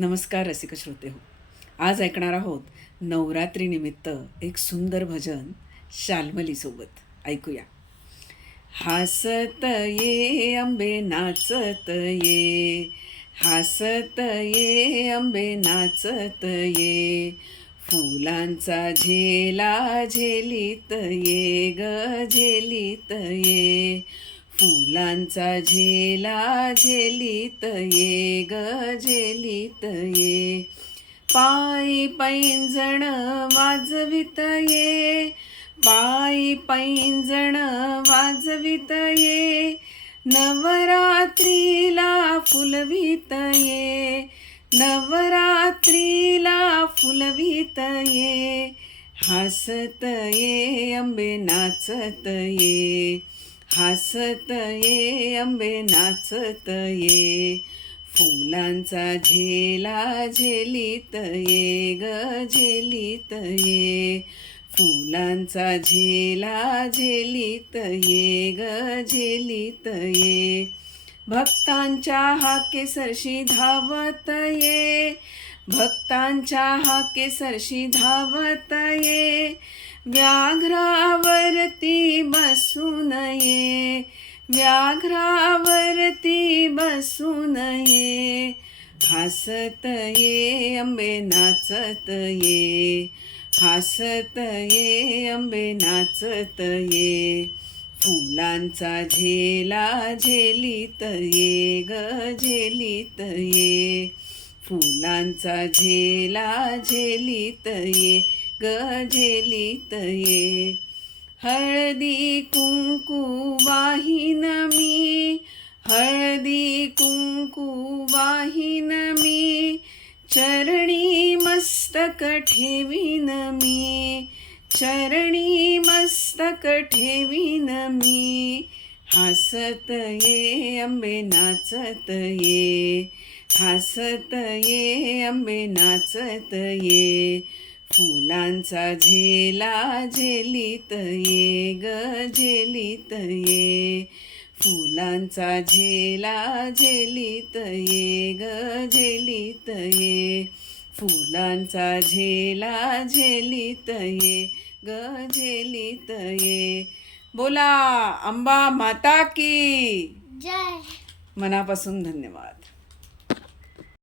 नमस्कार रसिक श्रोते हो. आज ऐकणार आहोत नवरात्रीनिमित्त एक सुंदर भजन शाल्मलीसोबत. ऐकूया. हासत ये अंबे नाचत ये, हासत ये अंबे नाचत ये, फुलांचा झेला झेलीत ये ग झेलीत ये, फुलांचा झेला झेलीत ये ग झेलीत ये, पायी पैंजण वाजवित ये, पायी पैंजण वाजवित ये, नवरात्रीला फुलवित ये, नवरात्रीला फुलवित ये, हासत ये अंबे नाचत ये, हासत ये अंबे नाचत ये, फुलांचा झेला झेलीत ये ग झेलीत ये, फुलांचा झेला झेलीत ये ग झेलीत ये, भक्तांच्या हाकेसरशी धावत ये, भक्तांच्या हाकेसरशी धावत ये, व्याघ्रावरती बसून ये, व्याघ्रावरती बसून ये, हासत ये अंबे नाचत ये, हासत ये अंबे नाचत ये, फुलांचा झेला झेलीत ये ग झेलीत ये, फुलांचा झेला झेलीत ये ग झेलीत ये, हळदी कुंकू वाहीन मी, हळदी कुंकू वाहीन मी, चरणी मस्तक ठेवीन मी, चरणी मस्तक ठेवीन मी, हासत ये अंबे नाचत ये, हासत ये अंबे नाचत ये, फुलांचा झेला झेलीत ये ग झेलीत ये, फुलांचा झेला झेलीत ये ग झेलीत ये, फुलांचा झेला झेलीत ये ग झेलीत ये. बोला अंबा माता की जय. मनापासून धन्यवाद.